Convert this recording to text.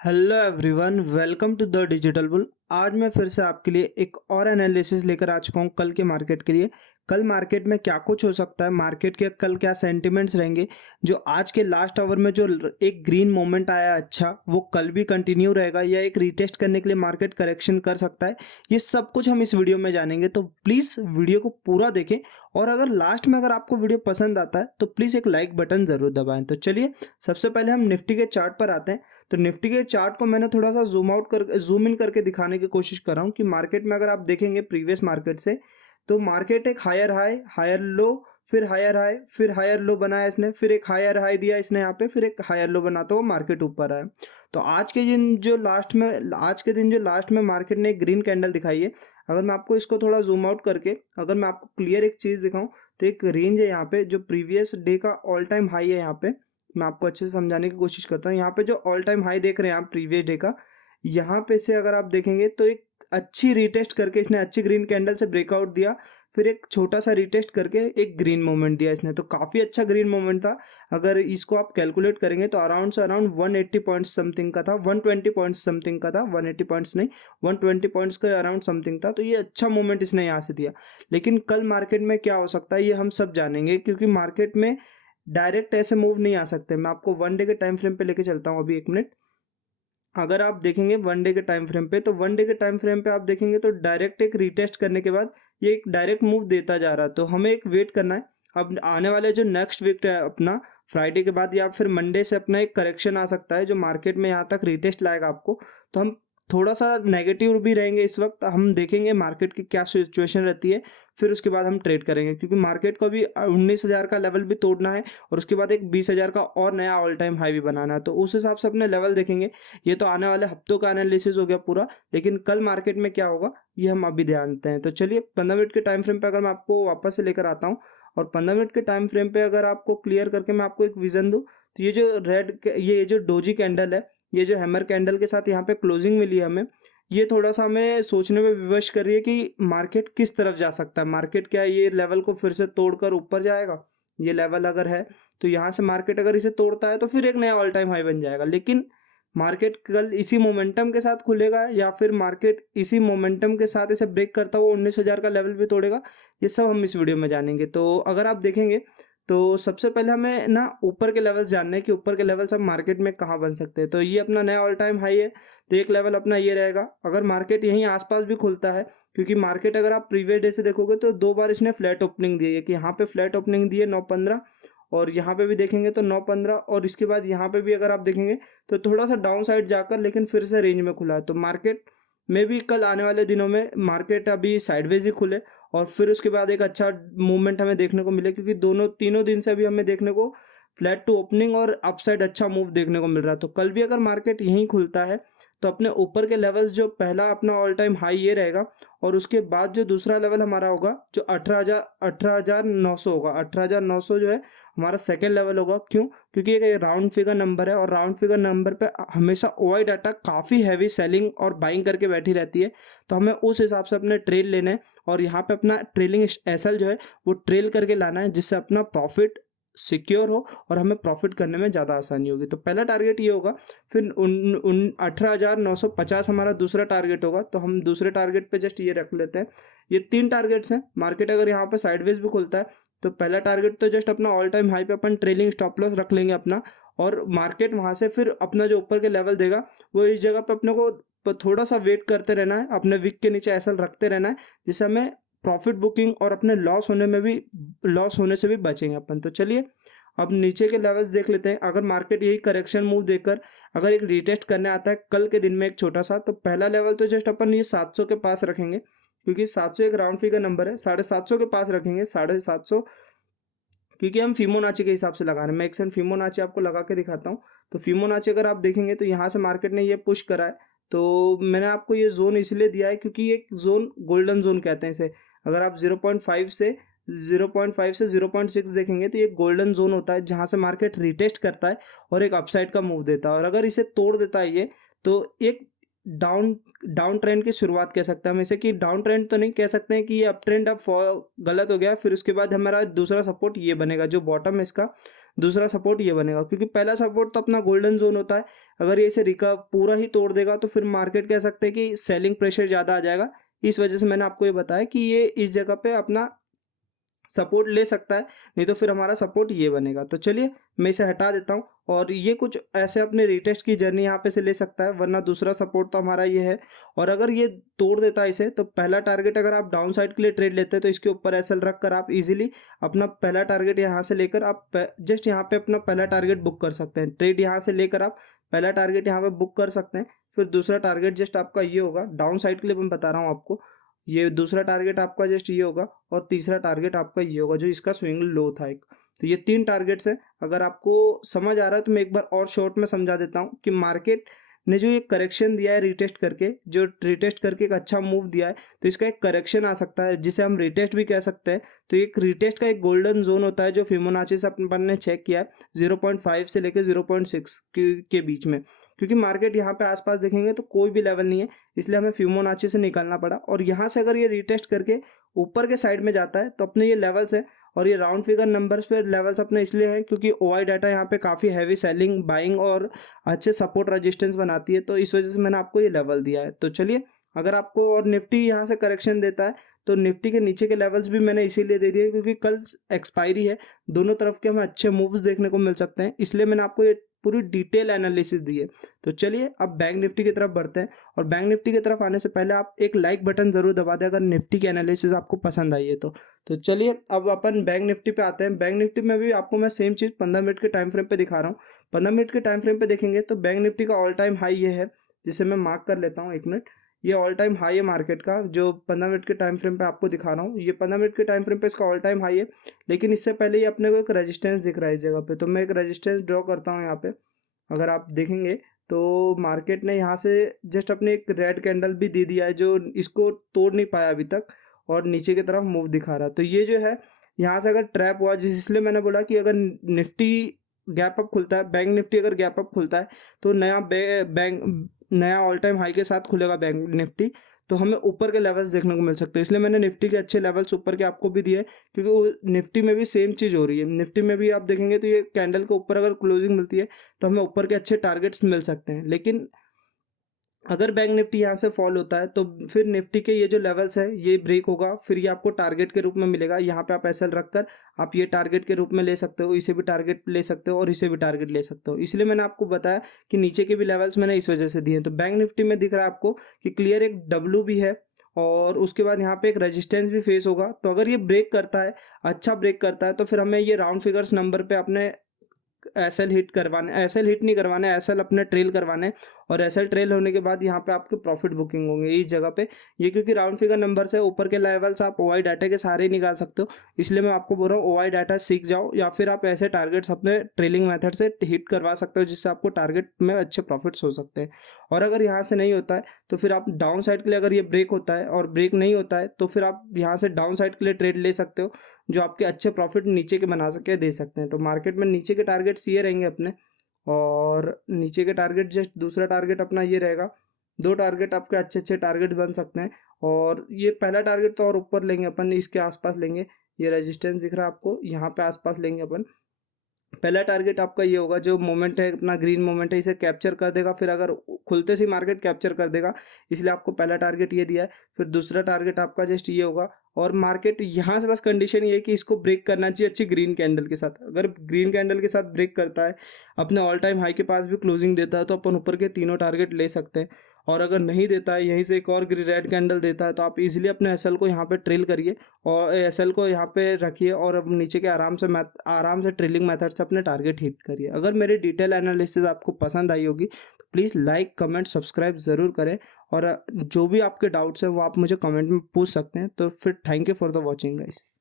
Hello everyone, welcome to the Digital Bull. आज मैं फिर से आपके लिए एक और एनालिसिस लेकर आ चुका हूँ कल के मार्केट के लिए। कल मार्केट में क्या कुछ हो सकता है, मार्केट के कल क्या सेंटिमेंट्स रहेंगे, जो आज के लास्ट आवर में जो एक ग्रीन मोमेंट आया अच्छा, वो कल भी कंटिन्यू रहेगा या एक रीटेस्ट करने के लिए मार्केट करेक्शन कर सकता है। ये सब कुछ हम इस वीडियो में जानेंगे, तो प्लीज़ वीडियो को पूरा देखें। और अगर लास्ट में अगर आपको वीडियो पसंद आता है तो प्लीज़ एक लाइक बटन ज़रूर दबाएं। तो चलिए सबसे पहले हम निफ्टी के चार्ट पर आते हैं। तो निफ्टी के चार्ट को मैंने थोड़ा सा जूम इन करके दिखाने की कोशिश कर रहा हूँ कि मार्केट में अगर आप देखेंगे प्रीवियस मार्केट से, तो मार्केट एक हायर हाई, हायर लो, फिर हायर हाई, फिर हायर लो बनाया इसने, फिर एक हायर हाई दिया इसने यहाँ पे, फिर एक हायर लो बनाता हुआ मार्केट ऊपर आया। तो आज के दिन जो लास्ट में मार्केट ने एक ग्रीन कैंडल दिखाई है। अगर मैं आपको इसको थोड़ा जूम आउट करके अगर मैं आपको क्लियर एक चीज़ दिखाऊं, तो एक रेंज है यहाँ पे जो प्रीवियस डे का ऑल टाइम हाई है। यहाँ पे मैं आपको अच्छे से समझाने की कोशिश करता हूँ। यहाँ पे जो ऑल टाइम हाई देख रहे हैं आप प्रीवियस डे का, यहाँ पे से अगर आप देखेंगे तो एक अच्छी रीटेस्ट करके इसने अच्छी ग्रीन कैंडल से ब्रेकआउट दिया, फिर एक छोटा सा रीटेस्ट करके एक ग्रीन मोमेंट दिया इसने। तो काफ़ी अच्छा ग्रीन मोमेंट था। अगर इसको आप कैलकुलेट करेंगे तो अराउंड से अराउंड 180 पॉइंट्स समथिंग का था, 120 पॉइंट्स समथिंग का था, 180 पॉइंट्स नहीं, 120 पॉइंट्स के अराउंड समथिंग था। तो ये अच्छा मोमेंट इसने यहाँ से दिया। लेकिन कल मार्केट में क्या हो सकता है ये हम सब जानेंगे, क्योंकि मार्केट में डायरेक्ट ऐसे मूव नहीं आ सकते। मैं आपको वन डे के टाइम फ्रेम पे लेके चलता हूँ अभी, एक मिनट। अगर आप देखेंगे वन डे के टाइम फ्रेम पे, तो वन डे के टाइम फ्रेम पे आप देखेंगे तो डायरेक्ट एक रीटेस्ट करने के बाद ये एक डायरेक्ट मूव देता जा रहा है। तो हमें एक वेट करना है। अब आने वाले जो नेक्स्ट वीक है अपना, फ्राइडे के बाद या फिर मंडे से अपना एक करेक्शन आ सकता है जो मार्केट में यहाँ तक रीटेस्ट लाएगा आपको। तो हम थोड़ा सा नेगेटिव भी रहेंगे इस वक्त। हम देखेंगे मार्केट की क्या सिचुएशन रहती है, फिर उसके बाद हम ट्रेड करेंगे, क्योंकि मार्केट को भी 19,000 का लेवल भी तोड़ना है और उसके बाद एक 20,000 का और नया ऑल टाइम हाई भी बनाना है। तो उस हिसाब से अपने लेवल देखेंगे। ये तो आने वाले हफ्तों का एनालिसिस हो गया पूरा, लेकिन कल मार्केट में क्या होगा ये हम अभी ध्यान देते हैं। तो चलिए 15 मिनट के टाइम फ्रेम पे अगर मैं आपको वापस से लेकर आता हूँ, और 15 मिनट के टाइम फ्रेम पे अगर आपको क्लियर करके मैं आपको एक विजन दूँ, तो ये जो डोजी कैंडल है, ये जो हैमर कैंडल के साथ यहाँ पे क्लोजिंग मिली है हमें, ये थोड़ा सा हमें सोचने में विवश कर रही है कि मार्केट किस तरफ जा सकता है। मार्केट क्या ये लेवल को फिर से तोड़कर ऊपर जाएगा? ये लेवल अगर है तो यहाँ से मार्केट अगर इसे तोड़ता है तो फिर एक नया ऑल टाइम हाई बन जाएगा। लेकिन मार्केट कल इसी मोमेंटम के साथ खुलेगा या फिर मार्केट इसी मोमेंटम के साथ इसे ब्रेक करता हुआ 19,000 का लेवल भी तोड़ेगा, ये सब हम इस वीडियो में जानेंगे। तो अगर आप देखेंगे तो सबसे पहले हमें ना ऊपर के लेवल्स जानने हैं कि ऊपर के लेवल्स अब मार्केट में कहाँ बन सकते हैं। तो ये अपना नया ऑल टाइम हाई है, तो एक लेवल अपना ये रहेगा। अगर मार्केट यहीं आसपास भी खुलता है, क्योंकि मार्केट अगर आप प्रीवियस डे से देखोगे तो दो बार इसने फ्लैट ओपनिंग दी है, कि यहाँ पे फ्लैट ओपनिंग दी है 9.15, और यहाँ पे भी देखेंगे तो 9.15, और इसके बाद यहाँ पे भी अगर आप देखेंगे तो थोड़ा सा डाउन साइड जाकर लेकिन फिर से रेंज में खुला है। तो मार्केट में भी कल आने वाले दिनों में मार्केट अभी साइडवेज ही खुले और फिर उसके बाद एक अच्छा मूवमेंट हमें देखने को मिले, क्योंकि दोनों तीनों दिन से अभी हमें देखने को फ्लैट टू ओपनिंग और अपसाइड अच्छा मूव देखने को मिल रहा है। तो कल भी अगर मार्केट यहीं खुलता है तो अपने ऊपर के लेवल्स, जो पहला अपना ऑल टाइम हाई ये रहेगा, और उसके बाद जो दूसरा लेवल हमारा होगा जो 18,900 होगा। 18,900 जो है हमारा सेकेंड लेवल होगा। क्यों? क्योंकि एक राउंड फिगर नंबर है और राउंड फिगर नंबर पे हमेशा ओआई डाटा काफ़ी हैवी सेलिंग और बाइंग करके बैठी रहती है। तो हमें उस हिसाब से अपने ट्रेल लेने हैं और यहाँ पे अपना ट्रेलिंग एसएल जो है वो ट्रेल करके लाना है, जिससे अपना प्रॉफिट सिक्योर हो और हमें प्रॉफिट करने में ज़्यादा आसानी होगी। तो पहला टारगेट ये होगा। फिर उन उन 18,950 हमारा दूसरा टारगेट होगा। तो हम दूसरे टारगेट पे जस्ट ये रख लेते हैं। ये 3 टारगेट्स हैं। मार्केट अगर यहाँ पे साइडवेज भी खुलता है तो पहला टारगेट तो जस्ट अपना ऑल टाइम हाई पे अपन ट्रेलिंग स्टॉप लॉस रख लेंगे अपना, और मार्केट वहाँ से फिर अपना जो ऊपर के लेवल देगा वो इस जगह पे अपने को थोड़ा सा वेट करते रहना है, अपने विक के नीचे एसएल रखते रहना है, जिससे हमें प्रॉफिट बुकिंग और अपने लॉस होने से भी बचेंगे अपन। तो चलिए अब नीचे के लेवल्स देख लेते हैं। अगर मार्केट यही करेक्शन मूव देकर अगर एक रीटेस्ट करने आता है कल के दिन में एक छोटा सा, तो पहला लेवल तो जस्ट अपन ये 700 के पास रखेंगे, क्योंकि 700 एक राउंड फिगर नंबर है। 750 के पास रखेंगे, 750, क्योंकि हम फिबोनाची के हिसाब से लगा रहे हैं। मैं एक सेकंड फिबोनाची आपको लगा के दिखाता हूँ। तो फिबोनाची अगर आप देखेंगे तो यहाँ से मार्केट ने ये पुश करा है। तो मैंने आपको ये जोन इसलिए दिया है क्योंकि ये जोन गोल्डन जोन कहते हैं इसे। अगर आप 0.5 से 0.6 देखेंगे तो ये गोल्डन जोन होता है, जहाँ से मार्केट रिटेस्ट करता है और एक अपसाइड का मूव देता है। और अगर इसे तोड़ देता है ये, तो एक डाउन डाउन ट्रेंड की शुरुआत कह सकते हैं हम इसे, कि डाउन ट्रेंड तो नहीं कह सकते हैं कि ये अप ट्रेंड अब गलत हो गया, फिर उसके बाद हमारा दूसरा सपोर्ट ये बनेगा, जो बॉटम है इसका दूसरा सपोर्ट ये बनेगा, क्योंकि पहला सपोर्ट तो अपना गोल्डन जोन होता है। अगर ये इसे पूरा ही तोड़ देगा तो फिर मार्केट कह सकते हैं कि सेलिंग प्रेशर ज़्यादा आ जाएगा। इस वजह से मैंने आपको ये बताया कि ये इस जगह पे अपना सपोर्ट ले सकता है, नहीं तो फिर हमारा सपोर्ट ये बनेगा। तो चलिए मैं इसे हटा देता हूँ, और ये कुछ ऐसे अपने रिटेस्ट की जर्नी यहाँ पे से ले सकता है, वरना दूसरा सपोर्ट तो हमारा ये है। और अगर ये तोड़ देता है इसे, तो पहला टारगेट अगर आप डाउन साइड के लिए ट्रेड लेते हैं तो इसके ऊपर एसएल रख कर आप इजीली अपना पहला टारगेट यहाँ से लेकर आप जस्ट यहाँ पे अपना पहला टारगेट बुक कर सकते हैं। ट्रेड यहाँ से लेकर आप पहला टारगेट यहाँ पे बुक कर सकते हैं। फिर दूसरा टारगेट जस्ट आपका ये होगा, डाउन साइड के लिए मैं बता रहा हूँ आपको, ये दूसरा टारगेट आपका जस्ट ये होगा, और तीसरा टारगेट आपका ये होगा जो इसका स्विंग लो था एक। तो ये 3 टारगेट्स हैं। अगर आपको समझ आ रहा है तो मैं एक बार और शॉर्ट में समझा देता हूँ कि मार्केट ने जो ये करेक्शन दिया है रिटेस्ट करके, जो रिटेस्ट करके एक अच्छा मूव दिया है, तो इसका एक करेक्शन आ सकता है जिसे हम रिटेस्ट भी कह सकते हैं। तो एक रिटेस्ट का एक गोल्डन जोन होता है जो फिबोनाची से अपन ने चेक किया है 0.5 से लेकर 0.6 के बीच में, क्योंकि मार्केट यहाँ पे आसपास देखेंगे तो कोई भी लेवल नहीं है, इसलिए हमें फिबोनाची से निकालना पड़ा। और यहाँ से अगर ये रिटेस्ट करके ऊपर के साइड में जाता है तो अपने ये लेवल्स है, और ये राउंड फिगर नंबर्स पे लेवल्स अपने इसलिए हैं क्योंकि ओआई डाटा यहाँ पे काफ़ी हैवी सेलिंग बाइंग और अच्छे सपोर्ट रेजिस्टेंस बनाती है, तो इस वजह से मैंने आपको ये लेवल दिया है। तो चलिए, अगर आपको और निफ्टी यहाँ से करेक्शन देता है तो निफ्टी के नीचे के लेवल्स भी मैंने इसीलिए दे दिए क्योंकि कल एक्सपायरी है, दोनों तरफ के हमें अच्छे मूव्स देखने को मिल सकते हैं, इसलिए मैंने आपको ये पूरी डिटेल एनालिसिस दी है। तो चलिए अब बैंक निफ्टी की तरफ बढ़ते हैं, और बैंक निफ्टी की तरफ आने से पहले आप एक लाइक बटन जरूर दबा दें अगर निफ्टी की एनालिसिस आपको पसंद आई है तो चलिए अब अपन बैंक निफ्टी पे आते हैं। बैंक निफ्टी में भी आपको मैं सेम चीज़ 15 मिनट के टाइम फ्रेम पे दिखा रहा हूँ। 15 मिनट के टाइम फ्रेम पे देखेंगे तो बैंक निफ्टी का ऑल टाइम हाई ये है, जिसे मैं मार्क कर लेता हूँ 1 मिनट। ये ऑल टाइम हाई है मार्केट का, जो 15 मिनट के टाइम फ्रेम पे आपको दिखा रहा हूँ। ये 15 मिनट के टाइम फ्रेम पे इसका ऑल टाइम हाई है, लेकिन इससे पहले ही अपने को एक रेजिस्टेंस दिख रहा है इस जगह पे, तो मैं एक रेजिस्टेंस ड्रॉ करता हूँ यहाँ पे। अगर आप देखेंगे तो मार्केट ने यहाँ से जस्ट अपने एक रेड कैंडल भी दे दिया है जो इसको तोड़ नहीं पाया अभी तक, और नीचे की तरफ मूव दिखा रहा है। तो ये जो है यहाँ से अगर ट्रैप हुआ, इसलिए मैंने बोला कि अगर निफ्टी गैप अप खुलता है, बैंक निफ्टी अगर गैप अप खुलता है तो नया ऑल टाइम हाई के साथ खुलेगा बैंक निफ्टी, तो हमें ऊपर के लेवल्स देखने को मिल सकते हैं। इसलिए मैंने निफ्टी के अच्छे लेवल्स ऊपर के आपको भी दिए, क्योंकि वो निफ्टी में भी सेम चीज़ हो रही है। निफ्टी में भी आप देखेंगे तो ये कैंडल के ऊपर अगर क्लोजिंग मिलती है तो हमें ऊपर के अच्छे टारगेट्स मिल सकते हैं, लेकिन अगर बैंक निफ्टी यहाँ से फॉल होता है तो फिर निफ्टी के ये जो लेवल्स है ये ब्रेक होगा, फिर ये आपको टारगेट के रूप में मिलेगा। यहाँ पे आप एसएल रखकर आप ये टारगेट के रूप में ले सकते हो, इसे भी टारगेट ले सकते हो और इसे भी टारगेट ले सकते हो। इसलिए मैंने आपको बताया कि नीचे के भी लेवल्स मैंने इस वजह से दिए। तो बैंक निफ्टी में दिख रहा है आपको कि क्लियर एक डब्ल्यू भी है, और उसके बाद यहाँ पे एक रेजिस्टेंस भी फेस होगा। तो अगर ये ब्रेक करता है, अच्छा ब्रेक करता है, तो फिर हमें ये राउंड फिगर्स नंबर पे अपने एसएल हिट करवाने, एसएल हिट नहीं करवाने, एसएल अपने ट्रेल करवाने, और एसएल ट्रेल होने के बाद यहाँ पे आपके प्रॉफिट बुकिंग होंगे इस जगह पे। ये क्योंकि राउंड फिगर नंबर से ऊपर के लेवल्स आप ओआई डाटा के सारे निकाल सकते हो, इसलिए मैं आपको बोल रहा हूँ ओआई डाटा सीख जाओ, या फिर आप ऐसे टारगेट्स अपने ट्रेलिंग मेथड से हिट करवा सकते हो जिससे आपको टारगेट में अच्छे प्रॉफिट्स हो सकते हैं। और अगर यहाँ से नहीं होता है तो फिर आप डाउन साइड के लिए, अगर ये ब्रेक होता है और ब्रेक नहीं होता है तो फिर आप यहाँ से डाउन साइड के लिए ट्रेड ले सकते हो, जो आपके अच्छे प्रॉफिट नीचे के बना सके दे सकते हैं। तो मार्केट में नीचे के टारगेट्स ये रहेंगे अपने, और नीचे के टारगेट जस्ट दूसरा टारगेट अपना ये रहेगा। 2 टारगेट आपके अच्छे अच्छे टारगेट बन सकते हैं, और ये पहला टारगेट तो और ऊपर लेंगे अपन, इसके आसपास लेंगे। ये रेजिस्टेंस दिख रहा है आपको, यहाँ पे आसपास लेंगे अपन। पहला टारगेट आपका ये होगा, जो मोमेंट है अपना ग्रीन मोमेंट है इसे कैप्चर कर देगा, फिर अगर खुलते से मार्केट कैप्चर कर देगा, इसलिए आपको पहला टारगेट ये दिया है। फिर दूसरा टारगेट आपका जस्ट ये होगा, और मार्केट यहाँ से बस कंडीशन ये है कि इसको ब्रेक करना चाहिए अच्छी ग्रीन कैंडल के साथ। अगर ग्रीन कैंडल के साथ ब्रेक करता है, अपने ऑल टाइम हाई के पास भी क्लोजिंग देता है, तो अपन ऊपर के तीनों टारगेट ले सकते हैं। और अगर नहीं देता है, यहीं से एक और रेड कैंडल देता है, तो आप इजीली अपने एसएल को यहाँ पे ट्रेल करिए और एसएल को यहाँ पे रखिए, और अब नीचे के आराम से ट्रेलिंग मेथड से अपने टारगेट हिट करिए। अगर मेरी डिटेल एनालिसिस आपको पसंद आई होगी तो प्लीज़ लाइक कमेंट सब्सक्राइब ज़रूर करें, और जो भी आपके डाउट्स हैं वो आप मुझे कमेंट में पूछ सकते हैं। तो फिर thank you for the watching guys.